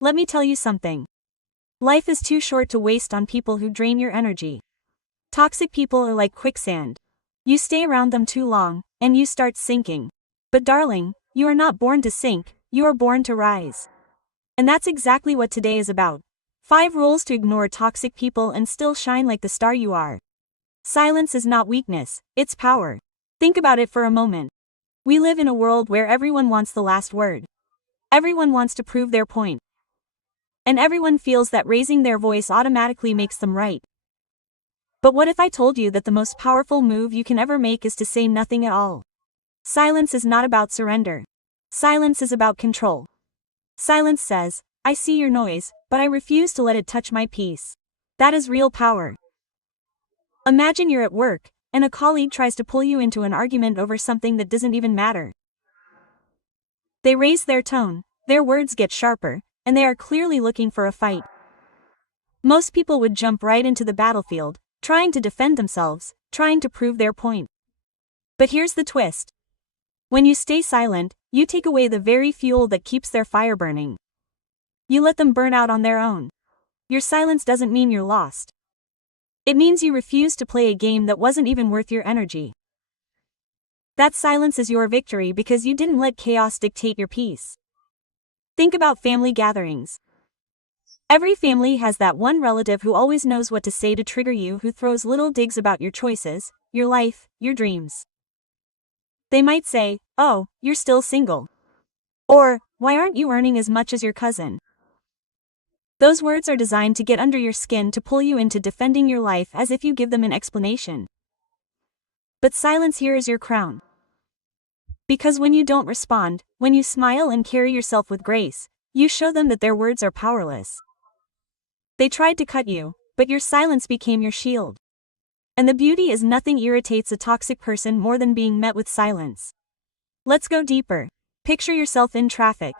Let me tell you something. Life is too short to waste on people who drain your energy. Toxic people are like quicksand. You stay around them too long, and you start sinking. But darling, you are not born to sink, you are born to rise. And that's exactly what today is about. 5 rules to ignore toxic people and still shine like the star you are. Silence is not weakness, it's power. Think about it for a moment. We live in a world where everyone wants the last word. Everyone wants to prove their point. And everyone feels that raising their voice automatically makes them right. But what if I told you that the most powerful move you can ever make is to say nothing at all? Silence is not about surrender. Silence is about control. Silence says, I see your noise, but I refuse to let it touch my peace. That is real power. Imagine you're at work, and a colleague tries to pull you into an argument over something that doesn't even matter. They raise their tone, their words get sharper, and they are clearly looking for a fight. Most people would jump right into the battlefield, trying to defend themselves, trying to prove their point. But here's the twist. When you stay silent, you take away the very fuel that keeps their fire burning. You let them burn out on their own. Your silence doesn't mean you're lost. It means you refuse to play a game that wasn't even worth your energy. That silence is your victory because you didn't let chaos dictate your peace. Think about family gatherings. Every family has that one relative who always knows what to say to trigger you, who throws little digs about your choices, your life, your dreams. They might say, "Oh, you're still single." Or, "Why aren't you earning as much as your cousin?" Those words are designed to get under your skin, to pull you into defending your life as if you give them an explanation. But silence here is your crown. Because when you don't respond, when you smile and carry yourself with grace, you show them that their words are powerless. They tried to cut you, but your silence became your shield. And the beauty is, nothing irritates a toxic person more than being met with silence. Let's go deeper. Picture yourself in traffic.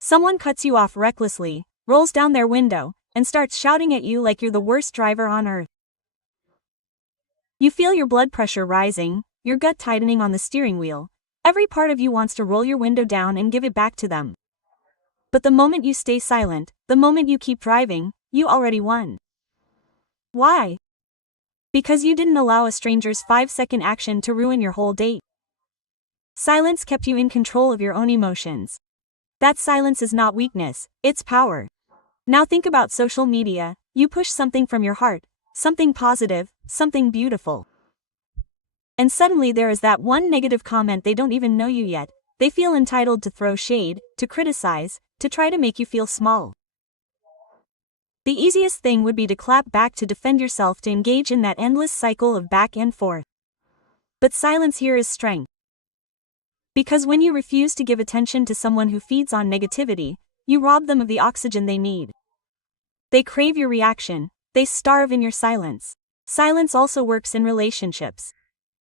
Someone cuts you off recklessly, rolls down their window, and starts shouting at you like you're the worst driver on earth. You feel your blood pressure rising, your gut tightening on the steering wheel. Every part of you wants to roll your window down and give it back to them. But the moment you stay silent, the moment you keep driving, you already won. Why? Because you didn't allow a stranger's 5-second action to ruin your whole date. Silence kept you in control of your own emotions. That silence is not weakness, it's power. Now think about social media. You push something from your heart, something positive, something beautiful. And suddenly there is that one negative comment. They don't even know you yet. They feel entitled to throw shade, to criticize, to try to make you feel small. The easiest thing would be to clap back, to defend yourself, to engage in that endless cycle of back and forth. But silence here is strength. Because when you refuse to give attention to someone who feeds on negativity, you rob them of the oxygen they need. They crave your reaction, they starve in your silence. Silence also works in relationships.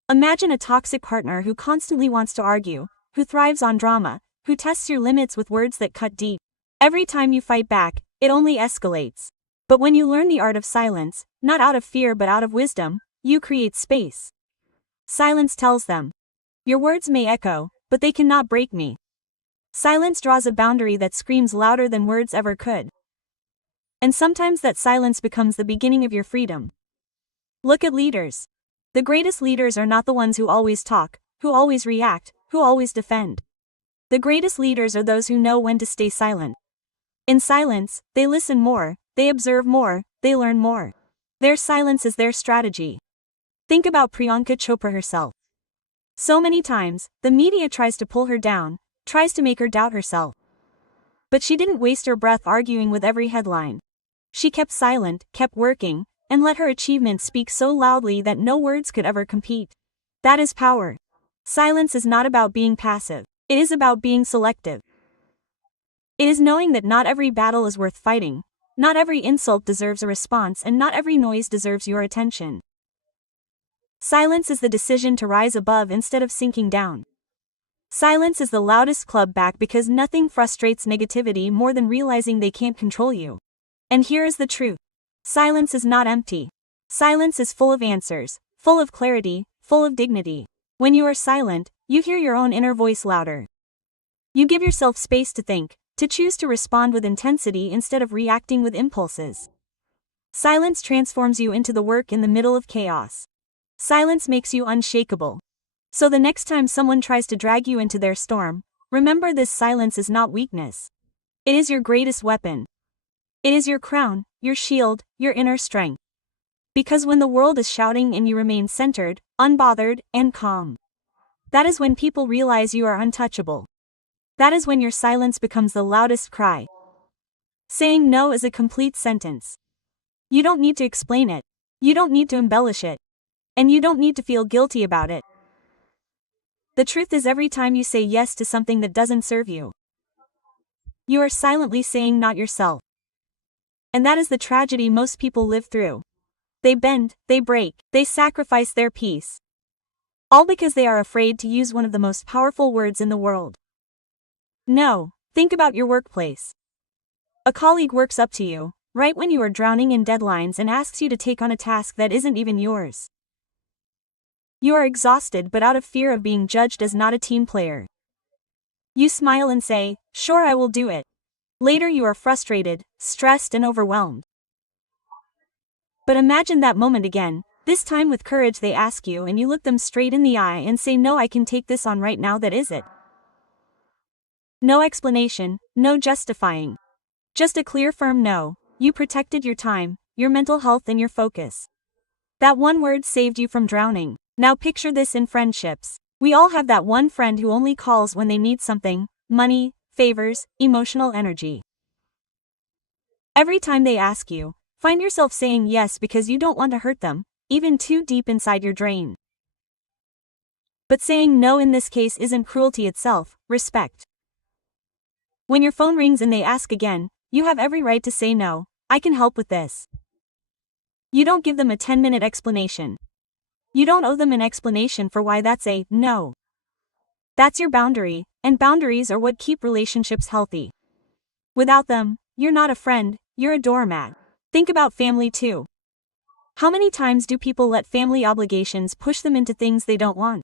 Imagine a toxic partner who constantly wants to argue, who thrives on drama, who tests your limits with words that cut deep. Every time you fight back, it only escalates. But when you learn the art of silence, not out of fear but out of wisdom, you create space. Silence tells them, your words may echo, but they cannot break me. Silence draws a boundary that screams louder than words ever could. And sometimes that silence becomes the beginning of your freedom. Look at leaders. The greatest leaders are not the ones who always talk, who always react, who always defend. The greatest leaders are those who know when to stay silent. In silence, they listen more, they observe more, they learn more. Their silence is their strategy. Think about Priyanka Chopra herself. So many times, the media tries to pull her down, tries to make her doubt herself. But she didn't waste her breath arguing with every headline. She kept silent, kept working, and let her achievements speak so loudly that no words could ever compete. That is power. Silence is not about being passive. It is about being selective. It is knowing that not every battle is worth fighting, not every insult deserves a response, and not every noise deserves your attention. Silence is the decision to rise above instead of sinking down. Silence is the loudest club back because nothing frustrates negativity more than realizing they can't control you. And here is the truth. Silence is not empty. Silence is full of answers, full of clarity, full of dignity. When you are silent, you hear your own inner voice louder. You give yourself space to think, To choose to respond with intensity instead of reacting with impulses. Silence transforms you into the work in the middle of chaos. Silence makes you unshakable. So the next time someone tries to drag you into their storm, remember this: silence is not weakness. It is your greatest weapon. It is your crown, your shield, your inner strength. Because when the world is shouting and you remain centered, unbothered, and calm, that is when people realize you are untouchable. That is when your silence becomes the loudest cry. Saying no is a complete sentence. You don't need to explain it. You don't need to embellish it. And you don't need to feel guilty about it. The truth is, every time you say yes to something that doesn't serve you, you are silently saying not yourself. And that is the tragedy most people live through. They bend, they break, they sacrifice their peace. All because they are afraid to use one of the most powerful words in the world. No. Think about your workplace. A colleague works up to you, right when you are drowning in deadlines, and asks you to take on a task that isn't even yours. You are exhausted but out of fear of being judged as not a team player. You smile and say, "Sure, I will do it." Later you are frustrated, stressed, and overwhelmed. But imagine that moment again, this time with courage. They ask you and you look them straight in the eye and say, "No, I can take this on right now." That is it. No explanation, no justifying. Just a clear, firm no. You protected your time, your mental health, and your focus. That one word saved you from drowning. Now picture this in friendships. We all have that one friend who only calls when they need something: money, favors, emotional energy. Every time they ask you, find yourself saying yes because you don't want to hurt them, even too deep inside your drain. But saying no in this case isn't cruelty itself, respect. When your phone rings and they ask again, you have every right to say no. "I can help with this." You don't give them a 10-minute explanation. You don't owe them an explanation for why that's a no. That's your boundary, and boundaries are what keep relationships healthy. Without them, you're not a friend, you're a doormat. Think about family too. How many times do people let family obligations push them into things they don't want?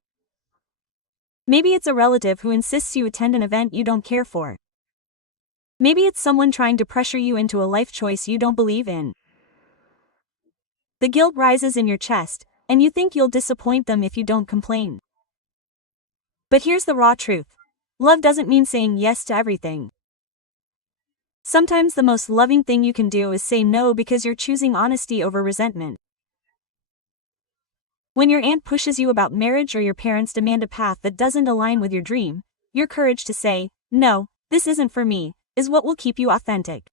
Maybe it's a relative who insists you attend an event you don't care for. Maybe it's someone trying to pressure you into a life choice you don't believe in. The guilt rises in your chest, and you think you'll disappoint them if you don't complain. But here's the raw truth. Love doesn't mean saying yes to everything. Sometimes the most loving thing you can do is say no because you're choosing honesty over resentment. When your aunt pushes you about marriage or your parents demand a path that doesn't align with your dream, your courage to say, "No, this isn't for me," is what will keep you authentic.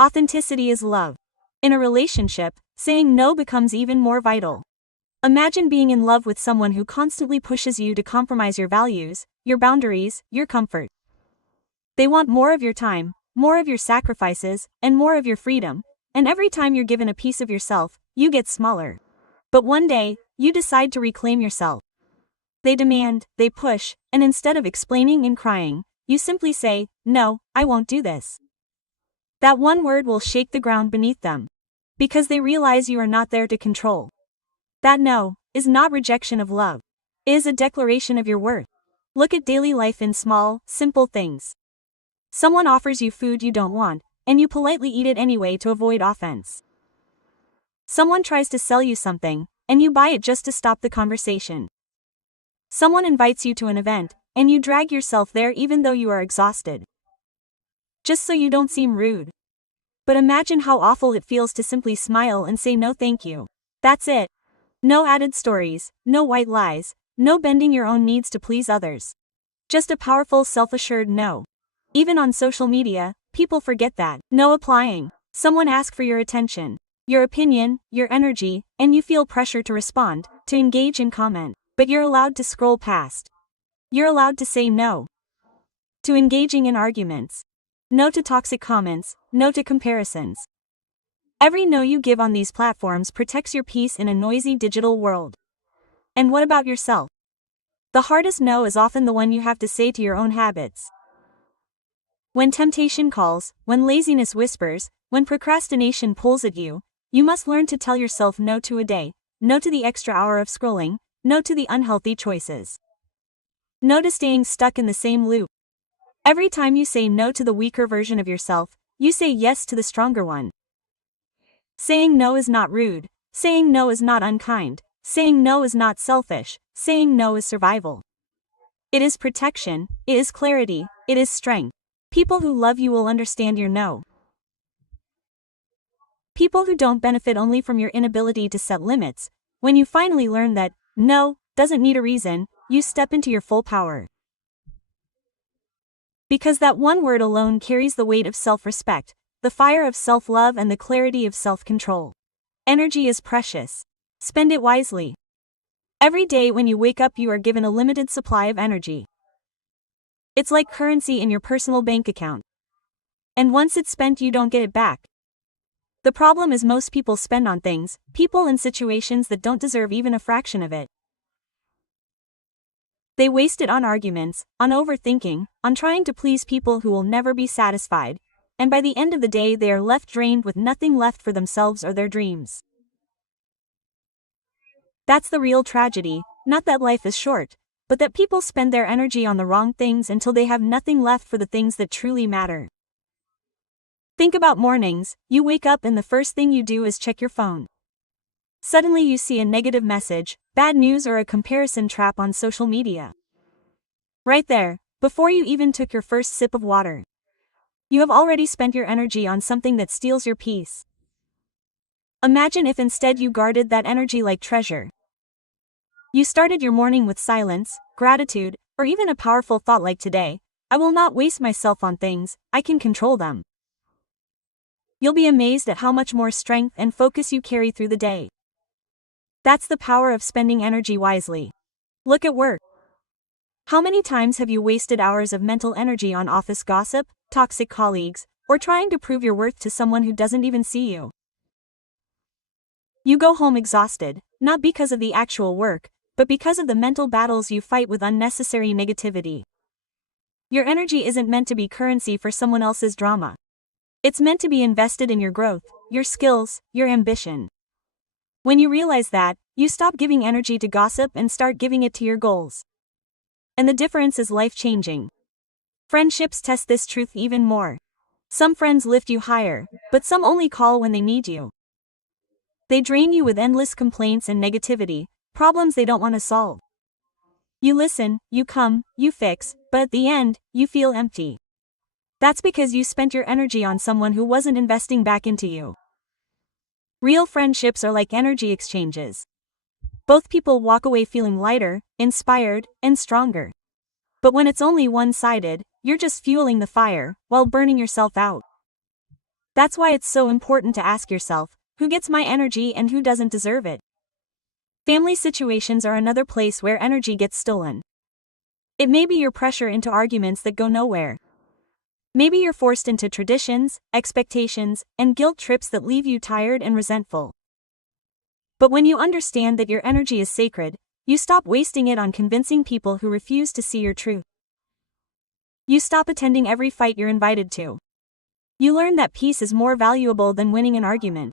Authenticity is love. In a relationship, saying no becomes even more vital. Imagine being in love with someone who constantly pushes you to compromise your values, your boundaries, your comfort. They want more of your time, more of your sacrifices, and more of your freedom, and every time you're given a piece of yourself, you get smaller. But one day, you decide to reclaim yourself. They demand, they push, and instead of explaining and crying, you simply say, "No, I won't do this." That one word will shake the ground beneath them. Because they realize you are not there to control. That no is not rejection of love. It is a declaration of your worth. Look at daily life in small, simple things. Someone offers you food you don't want, and you politely eat it anyway to avoid offense. Someone tries to sell you something, and you buy it just to stop the conversation. Someone invites you to an event, and you drag yourself there even though you are exhausted. Just so you don't seem rude. But imagine how awful it feels to simply smile and say no thank you. That's it. No added stories, no white lies, no bending your own needs to please others. Just a powerful, self-assured no. Even on social media, people forget that. No applying. Someone asks for your attention, your opinion, your energy, and you feel pressure to respond, to engage in comment. But you're allowed to scroll past. You're allowed to say no to engaging in arguments. No to toxic comments, no to comparisons. Every no you give on these platforms protects your peace in a noisy digital world. And what about yourself? The hardest no is often the one you have to say to your own habits. When temptation calls, when laziness whispers, when procrastination pulls at you, you must learn to tell yourself no to a day, no to the extra hour of scrolling, no to the unhealthy choices. No to staying stuck in the same loop. Every time you say no to the weaker version of yourself, you say yes to the stronger one. Saying no is not rude. Saying no is not unkind. Saying no is not selfish. Saying no is survival. It is protection, it is clarity, it is strength. People who love you will understand your no. People who don't benefit only from your inability to set limits. When you finally learn that no doesn't need a reason, you step into your full power. Because that one word alone carries the weight of self-respect, the fire of self-love, and the clarity of self-control. Energy is precious. Spend it wisely. Every day when you wake up, you are given a limited supply of energy. It's like currency in your personal bank account. And once it's spent, you don't get it back. The problem is most people spend on things, people, and situations that don't deserve even a fraction of it. They waste it on arguments, on overthinking, on trying to please people who will never be satisfied, and by the end of the day they are left drained with nothing left for themselves or their dreams. That's the real tragedy, not that life is short, but that people spend their energy on the wrong things until they have nothing left for the things that truly matter. Think about mornings. You wake up and the first thing you do is check your phone. Suddenly you see a negative message, bad news, or a comparison trap on social media. Right there, before you even took your first sip of water. You have already spent your energy on something that steals your peace. Imagine if instead you guarded that energy like treasure. You started your morning with silence, gratitude, or even a powerful thought like, today, I will not waste myself on things, I can control them. You'll be amazed at how much more strength and focus you carry through the day. That's the power of spending energy wisely. Look at work. How many times have you wasted hours of mental energy on office gossip, toxic colleagues, or trying to prove your worth to someone who doesn't even see you? You go home exhausted, not because of the actual work, but because of the mental battles you fight with unnecessary negativity. Your energy isn't meant to be currency for someone else's drama. It's meant to be invested in your growth, your skills, your ambition. When you realize that, you stop giving energy to gossip and start giving it to your goals. And the difference is life-changing. Friendships test this truth even more. Some friends lift you higher, but some only call when they need you. They drain you with endless complaints and negativity, problems they don't want to solve. You listen, you come, you fix, but at the end, you feel empty. That's because you spent your energy on someone who wasn't investing back into you. Real friendships are like energy exchanges. Both people walk away feeling lighter, inspired, and stronger. But when it's only one-sided, you're just fueling the fire, while burning yourself out. That's why it's so important to ask yourself, who gets my energy and who doesn't deserve it? Family situations are another place where energy gets stolen. It may be your pressure into arguments that go nowhere. Maybe you're forced into traditions, expectations, and guilt trips that leave you tired and resentful. But when you understand that your energy is sacred, you stop wasting it on convincing people who refuse to see your truth. You stop attending every fight you're invited to. You learn that peace is more valuable than winning an argument.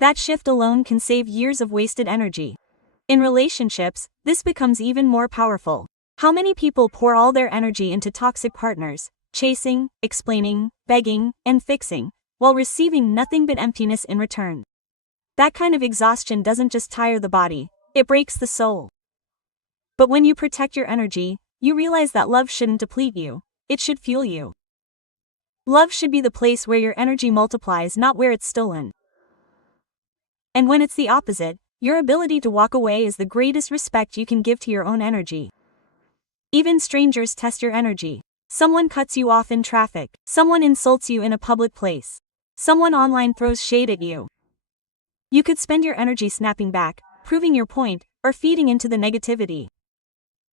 That shift alone can save years of wasted energy. In relationships, this becomes even more powerful. How many people pour all their energy into toxic partners, chasing, explaining, begging, and fixing, while receiving nothing but emptiness in return? That kind of exhaustion doesn't just tire the body, it breaks the soul. But when you protect your energy, you realize that love shouldn't deplete you, it should fuel you. Love should be the place where your energy multiplies, not where it's stolen. And when it's the opposite, your ability to walk away is the greatest respect you can give to your own energy. Even strangers test your energy. Someone cuts you off in traffic. Someone insults you in a public place. Someone online throws shade at you. You could spend your energy snapping back, proving your point, or feeding into the negativity.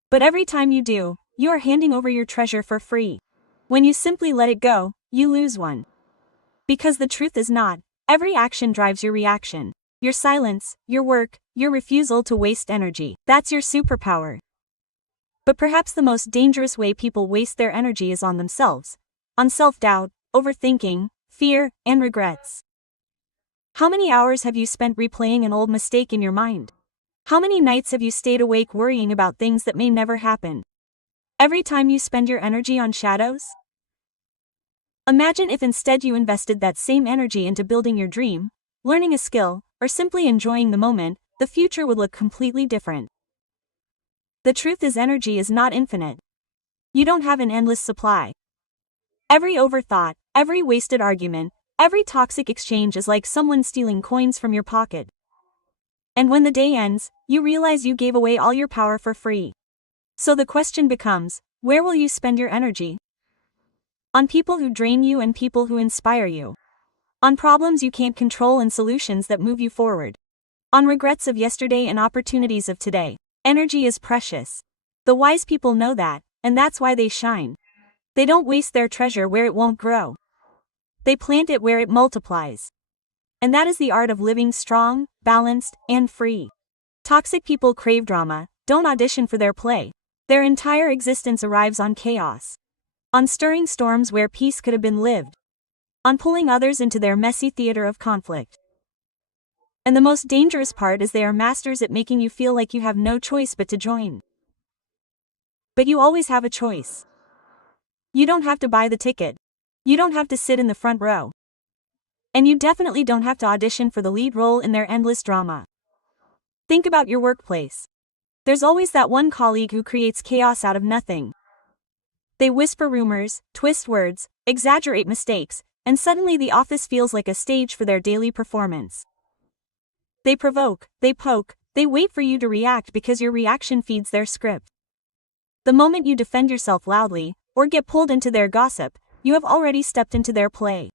But every time you do, you are handing over your treasure for free. When you simply let it go, you lose one. Because the truth is not, every action drives your reaction. Your silence, your work, your refusal to waste energy. That's your superpower. But perhaps the most dangerous way people waste their energy is on themselves. On self-doubt, overthinking, fear, and regrets. How many hours have you spent replaying an old mistake in your mind? How many nights have you stayed awake worrying about things that may never happen? Every time you spend your energy on shadows, Imagine if instead you invested that same energy into building your dream, learning a skill, or simply enjoying the moment. The future would look completely different. The truth is, energy is not infinite. You don't have an endless supply. Every overthought, every wasted argument, every toxic exchange is like someone stealing coins from your pocket. And when the day ends, you realize you gave away all your power for free. So the question becomes, where will you spend your energy? On people who drain you and people who inspire you. On problems you can't control and solutions that move you forward. On regrets of yesterday and opportunities of today. Energy is precious. The wise people know that, and that's why they shine. They don't waste their treasure where it won't grow. They plant it where it multiplies. And that is the art of living strong, balanced, and free. Toxic people crave drama, don't audition for their play. Their entire existence arrives on chaos. On stirring storms where peace could have been lived. On pulling others into their messy theater of conflict. And the most dangerous part is they are masters at making you feel like you have no choice but to join. But you always have a choice. You don't have to buy the ticket. You don't have to sit in the front row. And you definitely don't have to audition for the lead role in their endless drama. Think about your workplace. There's always that one colleague who creates chaos out of nothing. They whisper rumors, twist words, exaggerate mistakes, and suddenly the office feels like a stage for their daily performance. They provoke, they poke, they wait for you to react because your reaction feeds their script. The moment you defend yourself loudly, or get pulled into their gossip, you have already stepped into their play.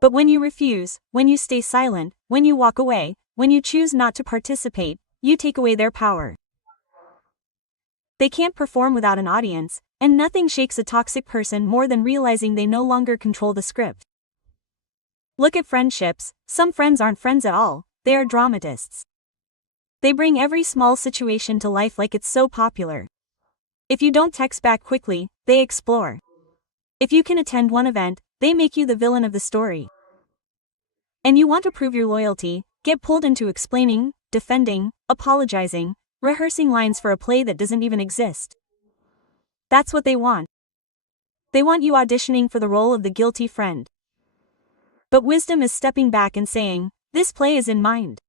But when you refuse, when you stay silent, when you walk away, when you choose not to participate, you take away their power. They can't perform without an audience, and nothing shakes a toxic person more than realizing they no longer control the script. Look at friendships. Some friends aren't friends at all, they are dramatists. They bring every small situation to life like it's so popular. If you don't text back quickly, they explore. If you can attend one event, they make you the villain of the story. And you want to prove your loyalty, get pulled into explaining, defending, apologizing, rehearsing lines for a play that doesn't even exist. That's what they want. They want you auditioning for the role of the guilty friend. But wisdom is stepping back and saying, this play is in mind.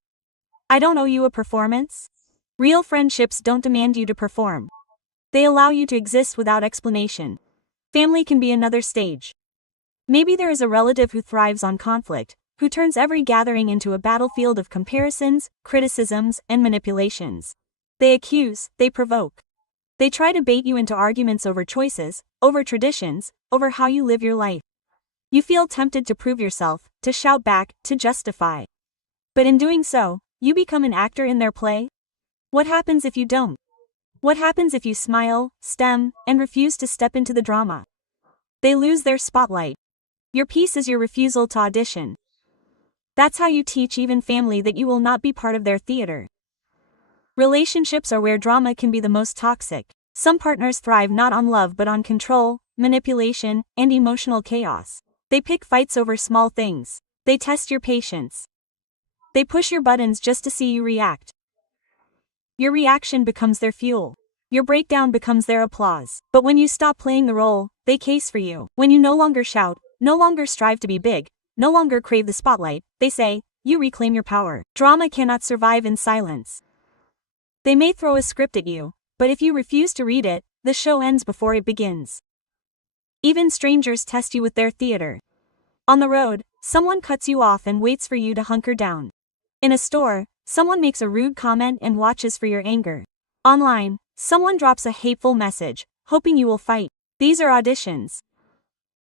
I don't owe you a performance. Real friendships don't demand you to perform. They allow you to exist without explanation. Family can be another stage. Maybe there is a relative who thrives on conflict, who turns every gathering into a battlefield of comparisons, criticisms, and manipulations. They accuse, they provoke. They try to bait you into arguments over choices, over traditions, over how you live your life. You feel tempted to prove yourself, to shout back, to justify. But in doing so, you become an actor in their play? What happens if you don't? What happens if you smile, stem, and refuse to step into the drama? They lose their spotlight. Your piece is your refusal to audition. That's how you teach even family that you will not be part of their theater. Relationships are where drama can be the most toxic. Some partners thrive not on love but on control, manipulation, and emotional chaos. They pick fights over small things. They test your patience. They push your buttons just to see you react. Your reaction becomes their fuel. Your breakdown becomes their applause. But when you stop playing the role, they case for you. When you no longer shout, no longer strive to be big, no longer crave the spotlight, they say, you reclaim your power. Drama cannot survive in silence. They may throw a script at you, but if you refuse to read it, the show ends before it begins. Even strangers test you with their theater. On the road, someone cuts you off and waits for you to hunker down. In a store, someone makes a rude comment and watches for your anger. Online, someone drops a hateful message, hoping you will fight. These are auditions.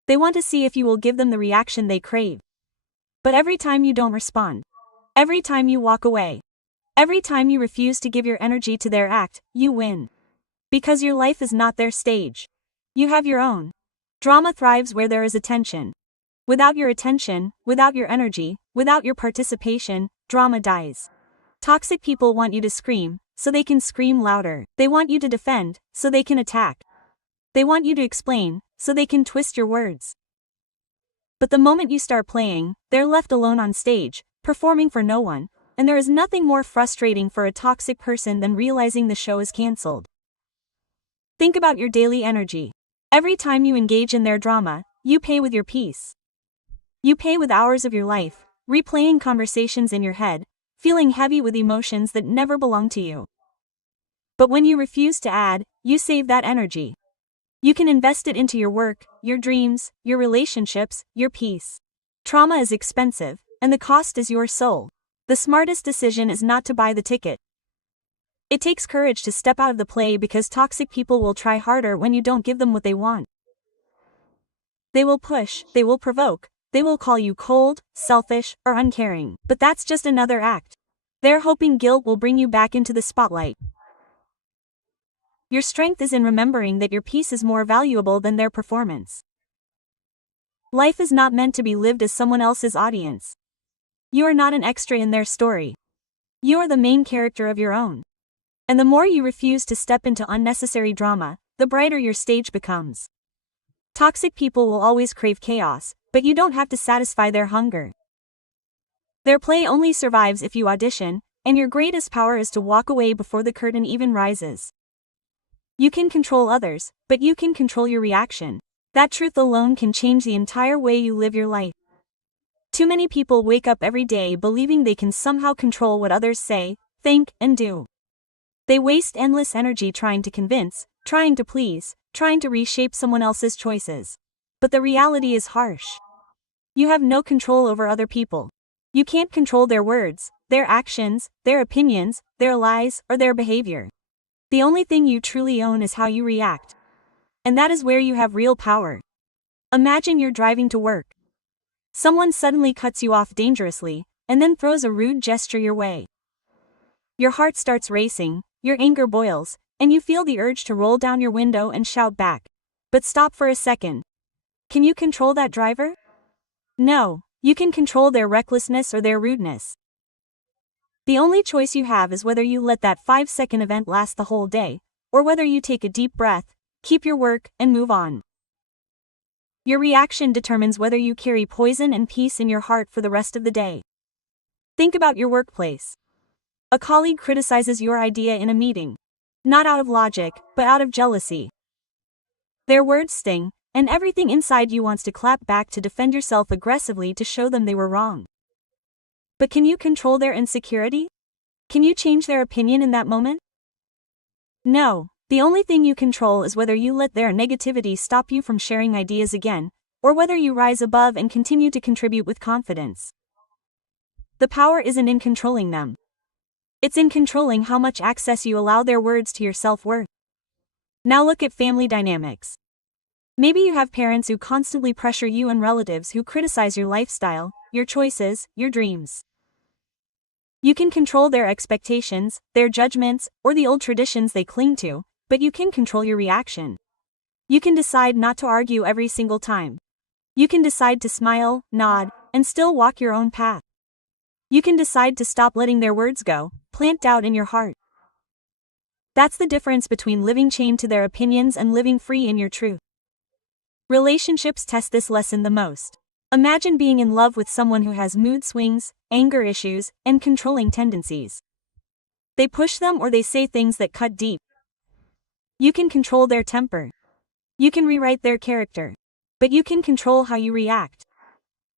They want to see if you will give them the reaction they crave. But every time you don't respond, every time you walk away, every time you refuse to give your energy to their act, you win. Because your life is not their stage. You have your own. Drama thrives where there is attention. Without your attention, without your energy, without your participation, drama dies. Toxic people want you to scream, so they can scream louder. They want you to defend, so they can attack. They want you to explain, so they can twist your words. But the moment you start playing, they're left alone on stage, performing for no one, and there is nothing more frustrating for a toxic person than realizing the show is cancelled. Think about your daily energy. Every time you engage in their drama, you pay with your peace. You pay with hours of your life, replaying conversations in your head, feeling heavy with emotions that never belong to you. But when you refuse to add, you save that energy. You can invest it into your work, your dreams, your relationships, your peace. Trauma is expensive, and the cost is your soul. The smartest decision is not to buy the ticket. It takes courage to step out of the play because toxic people will try harder when you don't give them what they want. They will push, they will provoke, they will call you cold, selfish, or uncaring, but that's just another act. They're hoping guilt will bring you back into the spotlight. Your strength is in remembering that your peace is more valuable than their performance. Life is not meant to be lived as someone else's audience. You are not an extra in their story. You are the main character of your own. And the more you refuse to step into unnecessary drama, the brighter your stage becomes. Toxic people will always crave chaos, but you don't have to satisfy their hunger. Their play only survives if you audition, and your greatest power is to walk away before the curtain even rises. You can control others, but you can control your reaction. That truth alone can change the entire way you live your life. Too many people wake up every day believing they can somehow control what others say, think, and do. They waste endless energy trying to convince, trying to please, trying to reshape someone else's choices. But the reality is harsh. You have no control over other people. You can't control their words, their actions, their opinions, their lies, or their behavior. The only thing you truly own is how you react. And that is where you have real power. Imagine you're driving to work. Someone suddenly cuts you off dangerously, and then throws a rude gesture your way. Your heart starts racing, your anger boils, and you feel the urge to roll down your window and shout back. But stop for a second. Can you control that driver? No, you can control their recklessness or their rudeness. The only choice you have is whether you let that 5-second event last the whole day, or whether you take a deep breath, keep your work, and move on. Your reaction determines whether you carry poison and peace in your heart for the rest of the day. Think about your workplace. A colleague criticizes your idea in a meeting. Not out of logic, but out of jealousy. Their words sting, and everything inside you wants to clap back to defend yourself aggressively to show them they were wrong. But can you control their insecurity? Can you change their opinion in that moment? No, the only thing you control is whether you let their negativity stop you from sharing ideas again, or whether you rise above and continue to contribute with confidence. The power isn't in controlling them. It's in controlling how much access you allow their words to your self-worth. Now look at family dynamics. Maybe you have parents who constantly pressure you and relatives who criticize your lifestyle, your choices, your dreams. You can control their expectations, their judgments, or the old traditions they cling to, but you can control your reaction. You can decide not to argue every single time. You can decide to smile, nod, and still walk your own path. You can decide to stop letting their words go, plant doubt in your heart. That's the difference between living chained to their opinions and living free in your truth. Relationships test this lesson the most. Imagine being in love with someone who has mood swings, anger issues, and controlling tendencies. They push them or they say things that cut deep. You can control their temper. You can rewrite their character. But you can control how you react.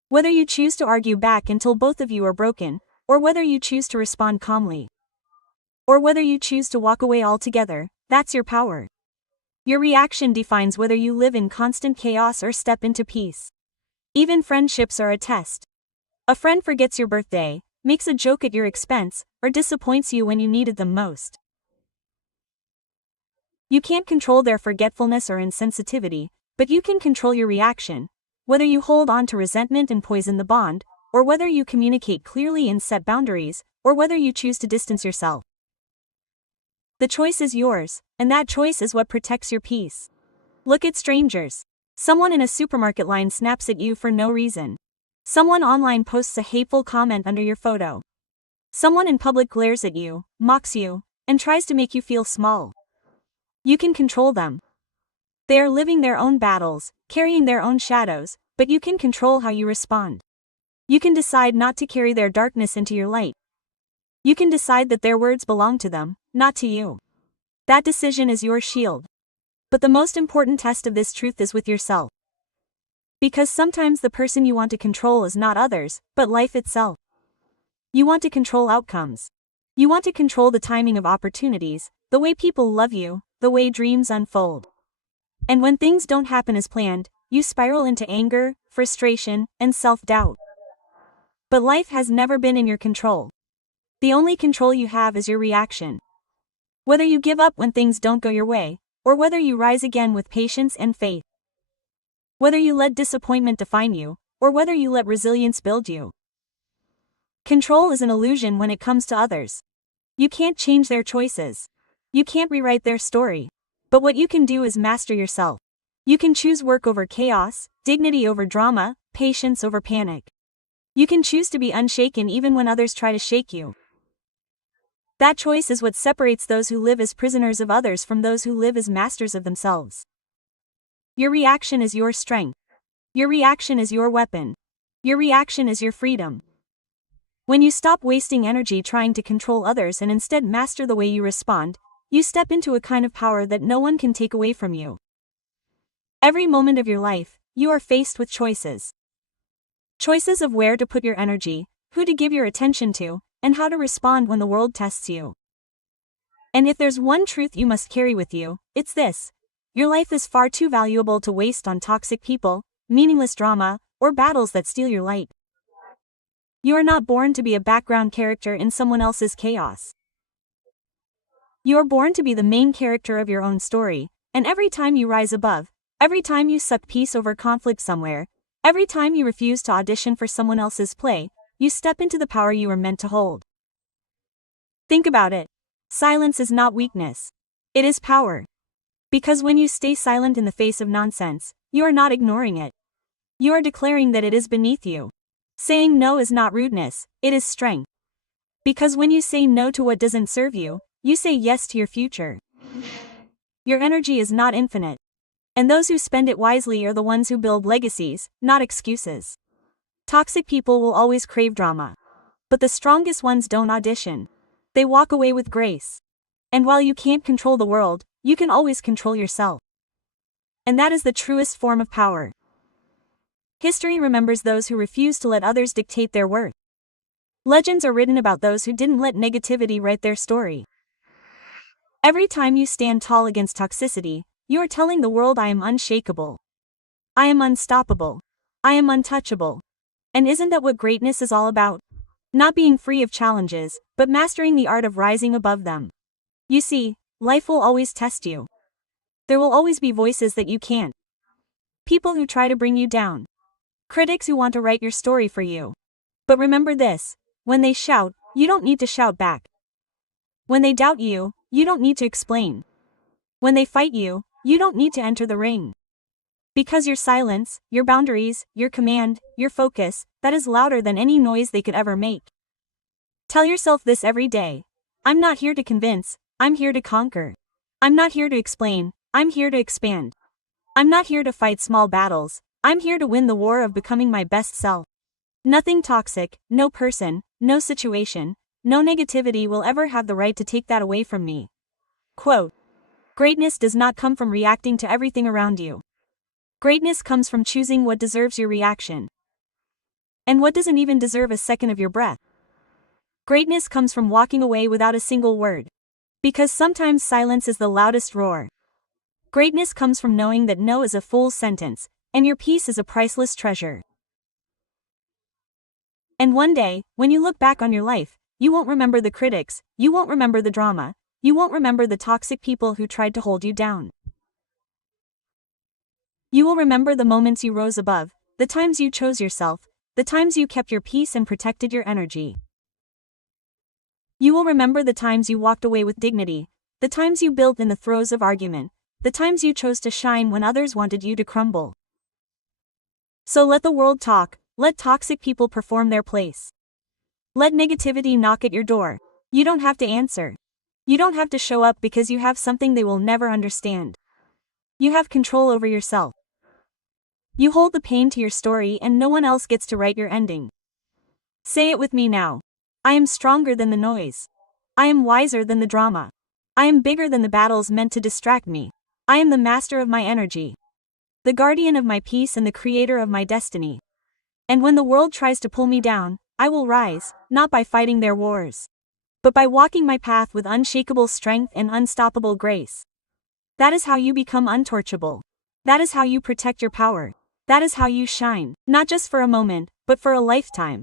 Whether you choose to argue back until both of you are broken, or whether you choose to respond calmly, or whether you choose to walk away altogether, that's your power. Your reaction defines whether you live in constant chaos or step into peace. Even friendships are a test. A friend forgets your birthday, makes a joke at your expense, or disappoints you when you needed them most. You can't control their forgetfulness or insensitivity, but you can control your reaction, whether you hold on to resentment and poison the bond, or whether you communicate clearly and set boundaries, or whether you choose to distance yourself. The choice is yours, and that choice is what protects your peace. Look at strangers. Someone in a supermarket line snaps at you for no reason. Someone online posts a hateful comment under your photo. Someone in public glares at you, mocks you, and tries to make you feel small. You can control them. They are living their own battles, carrying their own shadows, but you can control how you respond. You can decide not to carry their darkness into your light. You can decide that their words belong to them, not to you. That decision is your shield. But the most important test of this truth is with yourself. Because sometimes the person you want to control is not others, but life itself. You want to control outcomes. You want to control the timing of opportunities, the way people love you, the way dreams unfold. And when things don't happen as planned, you spiral into anger, frustration, and self-doubt. But life has never been in your control. The only control you have is your reaction. Whether you give up when things don't go your way, or whether you rise again with patience and faith. Whether you let disappointment define you, or whether you let resilience build you. Control is an illusion when it comes to others. You can't change their choices. You can't rewrite their story. But what you can do is master yourself. You can choose work over chaos, dignity over drama, patience over panic. You can choose to be unshaken even when others try to shake you. That choice is what separates those who live as prisoners of others from those who live as masters of themselves. Your reaction is your strength. Your reaction is your weapon. Your reaction is your freedom. When you stop wasting energy trying to control others and instead master the way you respond, you step into a kind of power that no one can take away from you. Every moment of your life, you are faced with choices. Choices of where to put your energy, who to give your attention to, and how to respond when the world tests you. And if there's one truth you must carry with you, it's this: your life is far too valuable to waste on toxic people, meaningless drama, or battles that steal your light. You are not born to be a background character in someone else's chaos. You are born to be the main character of your own story, and every time you rise above, every time you suck peace over conflict somewhere, every time you refuse to audition for someone else's play, you step into the power you are meant to hold. Think about it. Silence is not weakness. It is power. Because when you stay silent in the face of nonsense, you are not ignoring it. You are declaring that it is beneath you. Saying no is not rudeness, it is strength. Because when you say no to what doesn't serve you, you say yes to your future. Your energy is not infinite. And those who spend it wisely are the ones who build legacies, not excuses. Toxic people will always crave drama. But the strongest ones don't audition. They walk away with grace. And while you can't control the world, you can always control yourself. And that is the truest form of power. History remembers those who refuse to let others dictate their worth. Legends are written about those who didn't let negativity write their story. Every time you stand tall against toxicity, you are telling the world, I am unshakable. I am unstoppable. I am untouchable. And isn't that what greatness is all about? Not being free of challenges, but mastering the art of rising above them. You see, life will always test you. There will always be voices that you can't. People who try to bring you down. Critics who want to write your story for you. But remember this: when they shout, you don't need to shout back. When they doubt you, you don't need to explain. When they fight you, you don't need to enter the ring. Because your silence, your boundaries, your command, your focus, that is louder than any noise they could ever make. Tell yourself this every day: I'm not here to convince, I'm here to conquer. I'm not here to explain, I'm here to expand. I'm not here to fight small battles, I'm here to win the war of becoming my best self. Nothing toxic, no person, no situation, no negativity will ever have the right to take that away from me. Quote: greatness does not come from reacting to everything around you. Greatness comes from choosing what deserves your reaction. And what doesn't even deserve a second of your breath. Greatness comes from walking away without a single word. Because sometimes silence is the loudest roar. Greatness comes from knowing that no is a fool's sentence, and your peace is a priceless treasure. And one day, when you look back on your life, you won't remember the critics, you won't remember the drama, you won't remember the toxic people who tried to hold you down. You will remember the moments you rose above, the times you chose yourself, the times you kept your peace and protected your energy. You will remember the times you walked away with dignity, the times you built in the throes of argument, the times you chose to shine when others wanted you to crumble. So let the world talk, let toxic people perform their place. Let negativity knock at your door. You don't have to answer. You don't have to show up because you have something they will never understand. You have control over yourself. You hold the pain to your story and no one else gets to write your ending. Say it with me now. I am stronger than the noise. I am wiser than the drama. I am bigger than the battles meant to distract me. I am the master of my energy. the guardian of my peace and the creator of my destiny. And when the world tries to pull me down, I will rise, not by fighting their wars, but by walking my path with unshakable strength and unstoppable grace. That is how you become untouchable. That is how you protect your power. That is how you shine, not just for a moment, but for a lifetime.